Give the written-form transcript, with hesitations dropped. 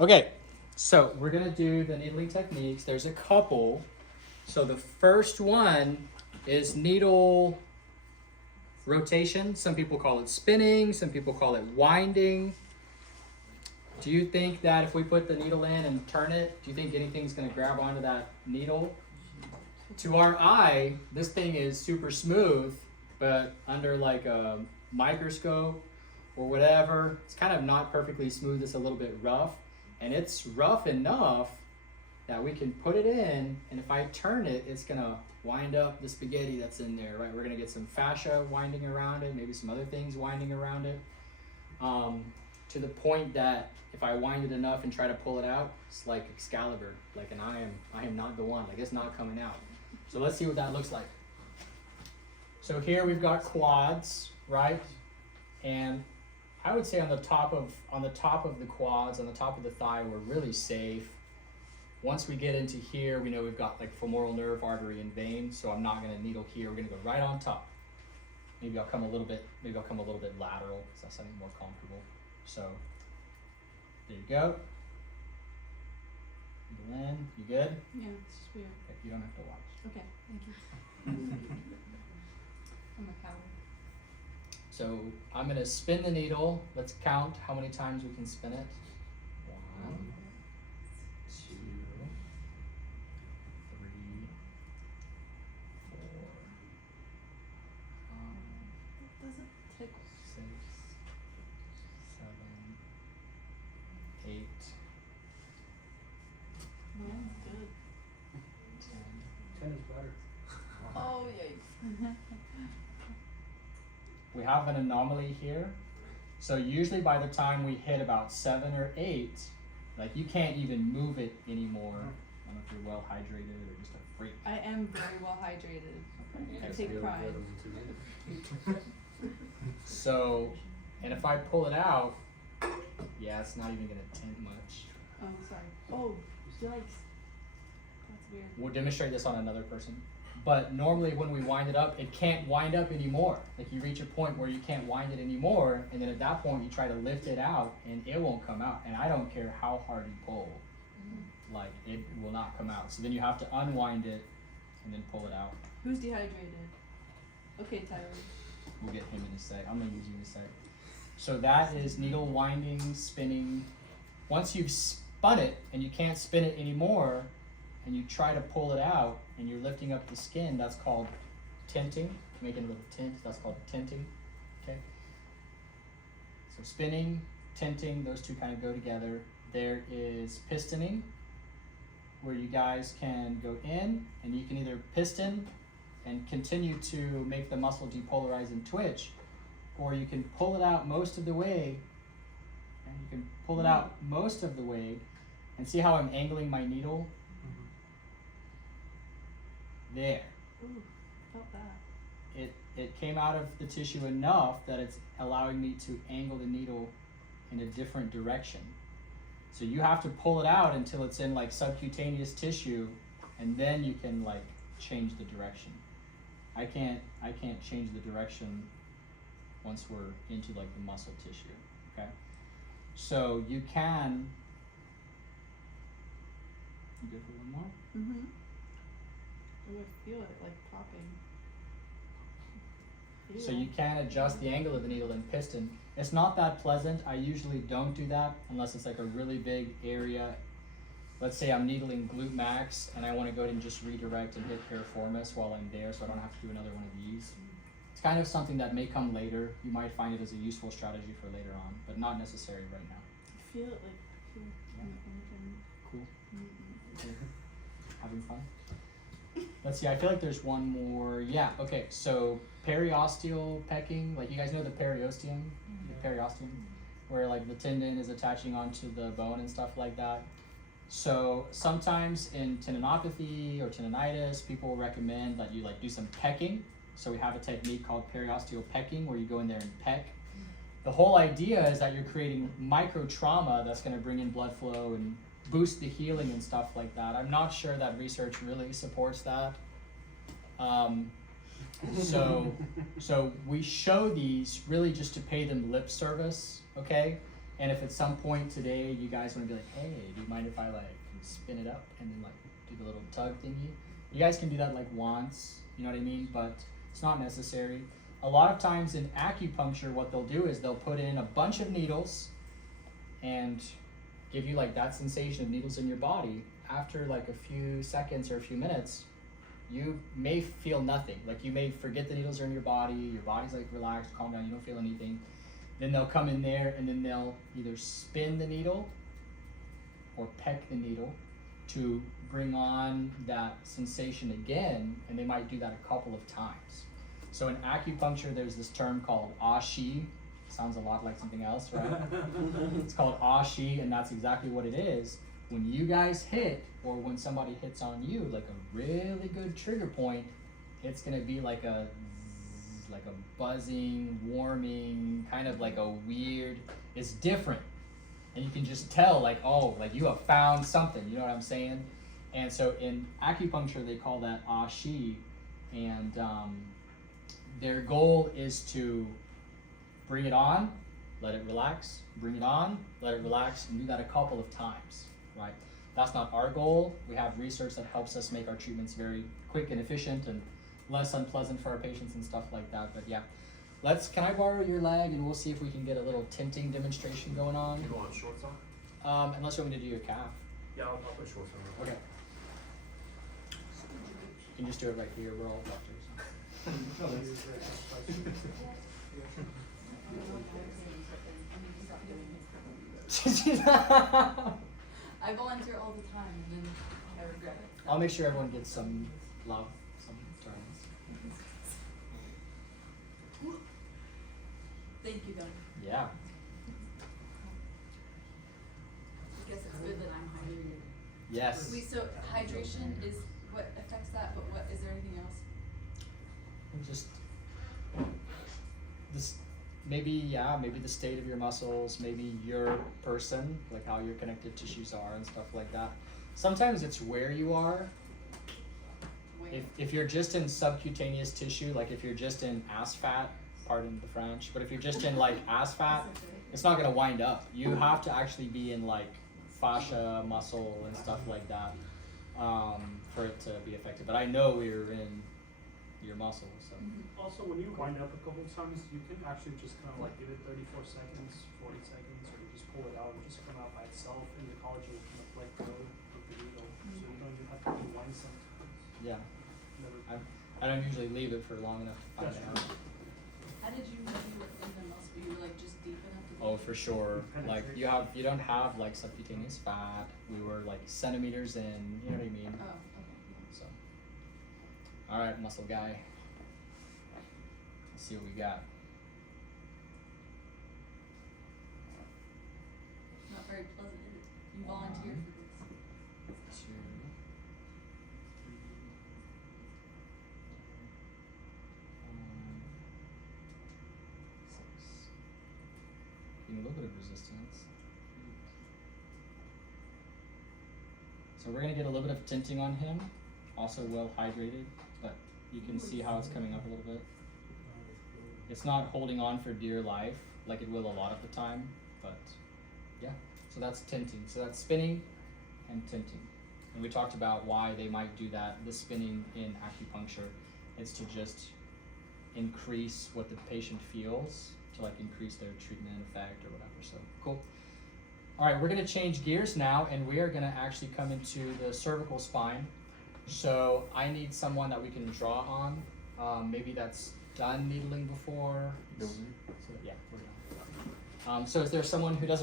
Okay, so we're gonna do the needling techniques. There's a couple. So the first one is needle rotation. Some people call it spinning, some people call it winding. Do you think that if we put the needle in and turn it, do you think anything's gonna grab onto that needle? To our eye, this thing is super smooth, but under like a microscope or whatever, it's kind of not perfectly smooth, it's a little bit rough. And it's rough enough that we can put it in, and if I turn it, it's gonna wind up the spaghetti that's in there, right? We're gonna get some fascia winding around it, maybe some other things winding around it, to the point that if I wind it enough and try to pull it out, it's like Excalibur, like an I am not the one, like it's not coming out. So let's see what that looks like. So here we've got quads, right? And I would say on the top of the quads, on the top of the thigh, we're really safe. Once we get into here, we know we've got like femoral nerve, artery, and vein. So I'm not going to needle here. We're going to go right on top. Maybe I'll come a little bit lateral, so that's something more comfortable. So there you go. Needle in. You good? Yeah, it's just weird. Okay, you don't have to watch. Okay, thank you. I'm a coward. So I'm going to spin the needle. Let's count how many times we can spin it. 1, 2, 3, 4, It doesn't tickle. 6, 7, 8, Mine's good. 10. 10 is better. Oh, yikes. We have an anomaly here. So usually by the time we hit about 7 or 8, like you can't even move it anymore. I don't know if you're well hydrated or just a freak. I am very well hydrated. I Okay. take pride. So, and if I pull it out, yeah, it's not even gonna tint much. Oh, sorry. Oh, yikes. That's weird. We'll demonstrate this on another person. But normally when we wind it up, it can't wind up anymore. Like you reach a point where you can't wind it anymore, and then at that point you try to lift it out and it won't come out. And I don't care how hard you pull, like it will not come out. So then you have to unwind it and then pull it out. Who's dehydrated? Okay, Tyler. We'll get him in a sec. I'm gonna use you in a sec. So that is needle winding, spinning. Once you've spun it and you can't spin it anymore, and you try to pull it out and you're lifting up the skin, that's called tinting. Making a little tint, that's called tinting. Okay. So spinning, tinting, those two kind of go together. There is pistoning, where you guys can go in and you can either piston and continue to make the muscle depolarize and twitch, or you can pull it out most of the way. And you can pull it out most of the way, and see how I'm angling my needle? There. Ooh, felt that. It came out of the tissue enough that it's allowing me to angle the needle in a different direction. So you have to pull it out until it's in like subcutaneous tissue, and then you can like change the direction. I can't change the direction once we're into like the muscle tissue. Okay. So you can. You good for one more? Mm-hmm. I would feel it like popping. So you can adjust the angle of the needle and piston. It's not that pleasant. I usually don't do that unless it's like a really big area. Let's say I'm needling glute max and I want to go ahead and just redirect and hit piriformis while I'm there, so I don't have to do another one of these. It's kind of something that may come later. You might find it as a useful strategy for later on, but not necessary right now. I feel it like here. Cool. Mm-hmm. Having fun? Let's see, I feel like there's one more. Yeah, okay, so periosteal pecking, like you guys know the periosteum? The periosteum, where like the tendon is attaching onto the bone and stuff like that. So sometimes in tendinopathy or tendonitis, people recommend that you like do some pecking. So we have a technique called periosteal pecking where you go in there and peck. The whole idea is that you're creating micro trauma that's going to bring in blood flow and boost the healing and stuff like that. I'm not sure that research really supports that. So we show these really just to pay them lip service, okay? And if at some point today you guys want to be like, hey, do you mind if I like spin it up and then like do the little tug thingy? You guys can do that like once, you know what I mean? But it's not necessary. A lot of times in acupuncture, what they'll do is they'll put in a bunch of needles and give you like that sensation of needles in your body. After like a few seconds or a few minutes, you may feel nothing. Like you may forget the needles are in your body's like relaxed, calm down, you don't feel anything. Then they'll come in there and then they'll either spin the needle or peck the needle to bring on that sensation again, and they might do that a couple of times. So in acupuncture, there's this term called ashi. Sounds a lot like something else, right? It's called ashi, and that's exactly what it is. When you guys hit, or when somebody hits on you, like a really good trigger point, it's gonna be like a buzzing, warming, kind of like a weird, it's different. And you can just tell like, oh, like you have found something, you know what I'm saying? And so in acupuncture, they call that ashi, and their goal is to bring it on, let it relax, bring it on, let it relax, and do that a couple of times, right? That's not our goal. We have research that helps us make our treatments very quick and efficient and less unpleasant for our patients and stuff like that. But yeah, can I borrow your leg and we'll see if we can get a little tinting demonstration going on. You want shorts on? Unless you want me to do your calf. Yeah, I'll put shorts on. Okay. You can just do it right here. We're all doctors. I volunteer all the time and then I regret it. I'll make sure everyone gets some love, some turns. Thank you, Doug. Yeah. I guess it's good that I'm hydrated. Yes. Wait, so hydration is what affects that, but what is there anything else? Just this, maybe the state of your muscles, maybe your person, like how your connective tissues are and stuff like that. Sometimes it's where you are. Where? If you're just in subcutaneous tissue, like if you're just in ass fat, pardon the French, but if you're just in like ass fat, it's not gonna wind up. You have to actually be in like fascia, muscle, and stuff like that for it to be effective. But I know we're in your muscles, so. Also, when you wind up a couple of times, you can actually just kind of like give it 34 seconds, 40 seconds, or you just pull it out and just come out by itself, and the collagen will kind of let go with the needle. So you don't even have to rewind sometimes. Yeah. Never. I don't usually leave it for long enough to find That's out. How did you know you were in the muscle? You were like just deep enough to Oh, for sure. Like Penetration. you don't have like subcutaneous fat. We were like centimeters in. You know what I mean? Oh, okay. So. All right, muscle guy. Let's see what we got. Not very pleasant, is it? You volunteered for this. 2, 3, 6. Getting a little bit of resistance. So we're gonna get a little bit of tinting on him. Also well hydrated, but you can see how it's coming up a little bit. It's not holding on for dear life like it will a lot of the time, but yeah. So that's tinting. So that's spinning and tinting. And we talked about why they might do that, the spinning in acupuncture. It's to just increase what the patient feels, to like increase their treatment effect or whatever. So cool. All right, we're gonna change gears now, and we are gonna actually come into the cervical spine. So I need someone that we can draw on. Maybe that's done needling before. So yeah, we're done. So is there someone who doesn't